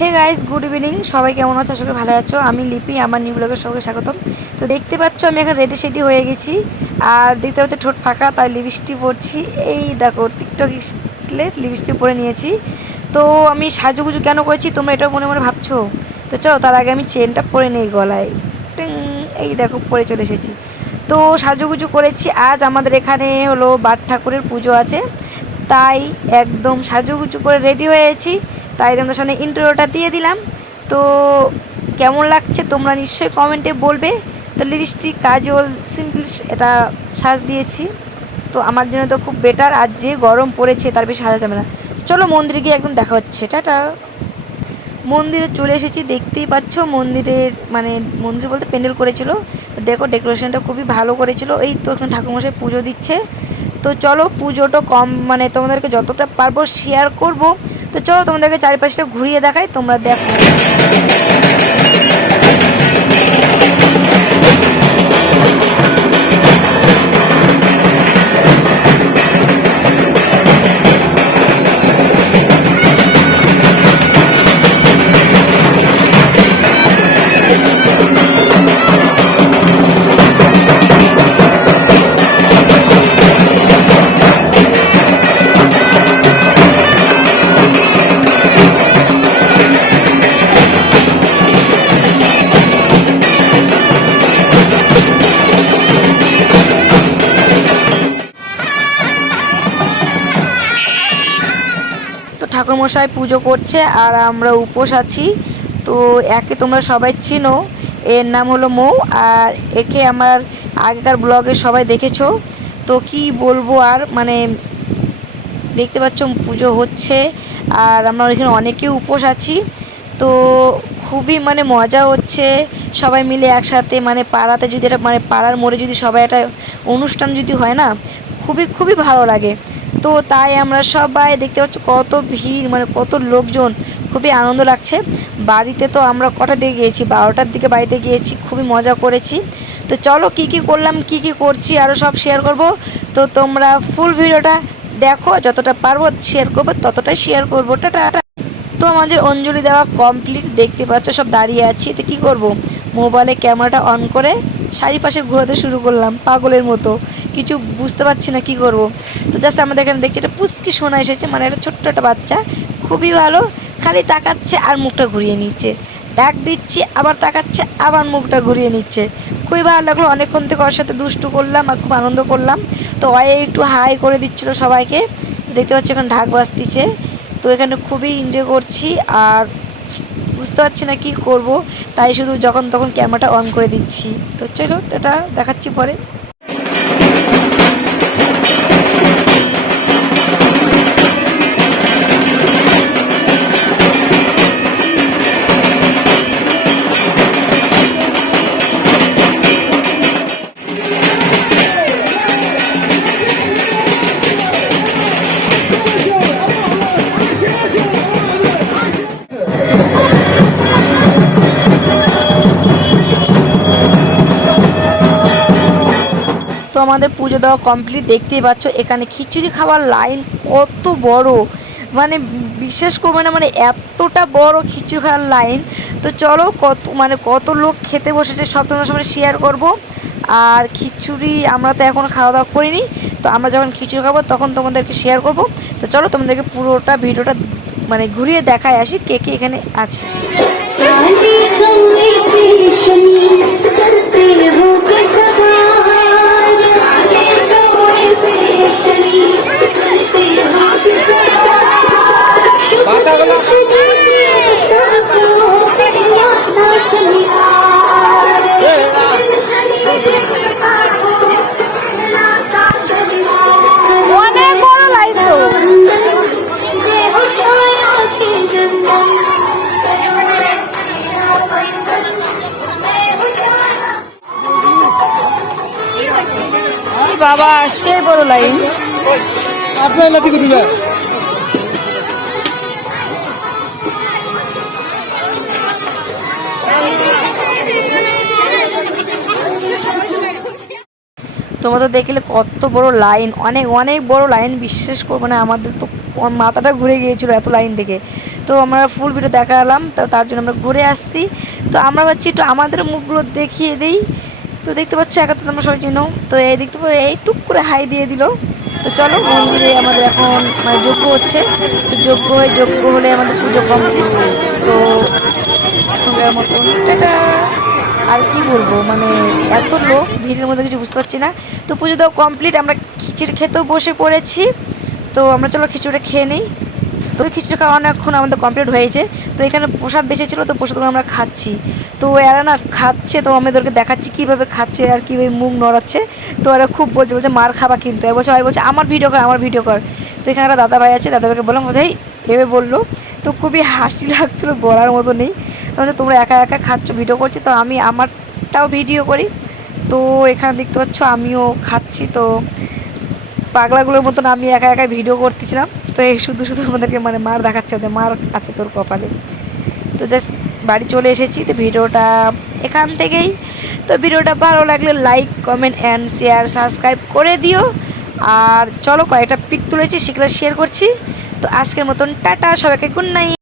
Hey guys, good evening. সবাই কেমন আছো? আশা করি ভালো আছো। আমি লিপি, আমার নিউ ব্লগের সবাইকে স্বাগতম। তো দেখতে পাচ্ছ আমি এখন রেডি সেডি হয়ে গেছি, আর দেখতে পাচ্ছ ঠোঁট ফাঁকা, তাই লিপস্টিক পরছি। এই দেখো, টিকটক স্টাইলে লিপস্টিক পরে নিয়েছি। তো আমি সাজুগুজু কেন করেছি তোমরা এটা মনে মনে ভাবছো? তো চলো তার আগে আমি চেনটা পরে নিই গলায়। টিং, এই দেখো পরে চলে এসেছি। তো সাজুগুজু করেছি, আজ আমাদের এখানে হলো বাদ ঠাকুরের পুজো আছে, তাই একদম সাজুগুজু করে রেডি হয়েছি। তাই তোমাদের সামনে ইন্ট্রোটা দিয়ে দিলাম। তো কেমন লাগছে তোমরা নিশ্চয়ই কমেন্টে বলবে। তো লিপস্টিক, কাজল, সিম্পল এটা সাজ দিয়েছি। তো আমার জন্য তো খুব বেটার, আর যে গরম পড়েছে তার বেশি সাজা যাবে না। চলো মন্দিরে গিয়ে একদম দেখা হচ্ছে, টাটা। মন্দিরে চলে এসেছি, দেখতেই পাচ্ছ মন্দিরের মানে মন্দির বলতে প্যান্ডেল করেছিল। দেখো ডেকোরেশনটা খুবই ভালো করেছিল। এই তো এখানে ঠাকুরমশাই পুজো দিচ্ছে। তো চলো পুজোটা কম মানে তোমাদেরকে যতটা পারবো শেয়ার করব। তো চলো তোমাদেরকে চারিপাশটা ঘুরিয়ে দেখাই, তোমরা দেখো। তো ঠাকুরমশাই পুজো করছে আর আমরা উপোস আছি। তো একে তোমরা সবাই চিনো, এর নাম হলো মৌ, আর একে আমার আগেকার ব্লগে সবাই দেখেছো। তো কি বলবো আর, মানে দেখতে পাচ্ছ পুজো হচ্ছে আর আমরা এখানে অনেকে উপোস আছি। তো খুবই মানে মজা হচ্ছে সবাই মিলে একসাথে, মানে পাড়াতে যদি এটা মানে পাড়ার মোড়ে যদি সবাই একটা অনুষ্ঠান যদি হয় না, খুবই খুবই ভালো লাগে। তো তাই আমরা সবাই দেখতে পাচ্ছি কত ভিড়, মানে কত লোকজন, খুবই আনন্দ লাগছে। বাড়িতে তো আমরা কটা দিকে গিয়েছি, 12টার দিকে বাড়িতে গিয়েছি, খুবই মজা করেছি। তো চলো কী কী করলাম, কী কী করছি আরও সব শেয়ার করব। তো তোমরা ফুল ভিডিওটা দেখো, যতটা পারবো শেয়ার করবো ততটাই শেয়ার করবো, টাটা। তো আমাদের অঞ্জলি দেওয়া কমপ্লিট, দেখতে পাচ্ছ সব দাঁড়িয়ে আছি। তো কী করবো, মোবাইলে ক্যামেরাটা অন করে চারিপাশে ঘোরাতে শুরু করলাম পাগলের মতো, কিছু বুঝতে পারছি না কী করব। তো জাস্ট আমাদের এখানে দেখছি একটা পুচকি সোনা এসেছে, মানে একটা ছোট্ট একটা বাচ্চা, খুবই ভালো, খালি তাকাচ্ছে আর মুখটা ঘুরিয়ে নিচ্ছে, ডাক দিচ্ছি আবার তাকাচ্ছে আবার মুখটা ঘুরিয়ে নিচ্ছে। খুবই ভালো লাগলো, অনেকক্ষণ থেকে ওর সাথে দুষ্টু করলাম আর খুব আনন্দ করলাম। তো ওয়ে একটু হাই করে দিচ্ছিলো সবাইকে। তো দেখতে পাচ্ছি এখন ঢাক বাজতিছে। তো এখানে খুবই এনজয় করছি আর বুঝতে পারছি না কী করব, তাই শুধু যখন তখন ক্যামেরাটা অন করে দিচ্ছি। তো চলো এটা দেখাচ্ছি পরে। তো আমাদের পুজো দেওয়া কমপ্লিট, দেখতেই পাচ্ছ এখানে খিচুড়ি খাওয়ার লাইন কত বড়, মানে বিশ্বাস করবে না, মানে এতটা বড় খিচুড়ি খাওয়ার লাইন। তো চলো কত লোক খেতে বসেছে সব তোমার সামনে শেয়ার করব। আর খিচুড়ি আমরা তো এখন খাওয়া দাওয়া করিনি, তো আমরা যখন খিচুড়ি খাবো তখন তোমাদেরকে শেয়ার করব। তো চলো তোমাদেরকে পুরোটা ভিডিওটা মানে ঘুরিয়ে দেখায় আসি কে কে এখানে আছে। অনেক বড় লাইন তো। বাবা সেই বড় লাইন। আপনার লাতি দিবে। তোমরা তো দেখলে কত বড় লাইন, অনেক অনেক বড় লাইন, বিশ্বাস করবো না, আমাদের তো মাথাটা ঘুরে গিয়েছিল এত লাইন দেখে। তো আমরা ফুল ভিডিও দেখালাম, তো তার জন্য আমরা ঘুরে আসছি। তো আমরা ভাবছি একটু আমাদের মুখগুলো দেখিয়ে দিই। তো দেখতে পাচ্ছ একা তো তোমরা সবাই চিনো। তো এই দেখতে পাবো এই টুক করে হাই দিয়ে দিল। তো চলো মন্দিরে আমাদের এখন মানে যজ্ঞ হচ্ছে। তো যজ্ঞ হলে আমাদের পুজো কমপ্লিট। তো এখনকার মতন টাটা। আর কি বলবো, মানে এত লোক ভিড়ের মধ্যে কিছু বুঝতে পারছি না। তো পুজো দেওয়া কমপ্লিট, আমরা খিচুড়ি খেতেও বসে পড়েছি। তো আমরা চলো খিচুড়িটা খেয়ে নিই। তো খিচুড়ি খাওয়া অনেকক্ষণ আমাদের কমপ্লিট হয়েছে। তো এখানে প্রসাদ বেশি ছিল, তো প্রসাদগুলো আমরা খাচ্ছি। তো এরা না খাচ্ছে, তো আমাদেরকে দেখাচ্ছি কীভাবে খাচ্ছে আর কীভাবে মুখ নড়াচ্ছে। তো এরা খুব বলছে মার খাবা, কিন্তু বলছে আমার ভিডিও কর, আমার ভিডিও কর। তো এখানে একটা দাদা ভাই আছে, দাদা ভাইকে বললাম ভাই ভেবে বললো। তো খুবই হাসি লাগছিলো, বলার মতো নেই। তাহলে তোমরা একা একা খাচ্ছ, ভিডিও করছি, তো আমি আমারটাও ভিডিও করি। তো এখানে দেখতে পাচ্ছ আমিও খাচ্ছি। তো পাগলাগুলোর মতন আমি একা একা ভিডিও করতেছিলাম। তো এই শুধু শুধু আমাদেরকে মানে মার দেখাচ্ছে যে মার আছে তোর কপালে। তো জাস্ট বাড়ি চলে এসেছি। তো ভিডিওটা এখান থেকেই। তো ভিডিওটা ভালো লাগলে like comment and share subscribe করে দিও। আর চলো কয়েকটা পিক তুলেছি, সেগুলো শেয়ার করছি। তো আজকের মতন টাটা, সবাইকে গুড নাইট।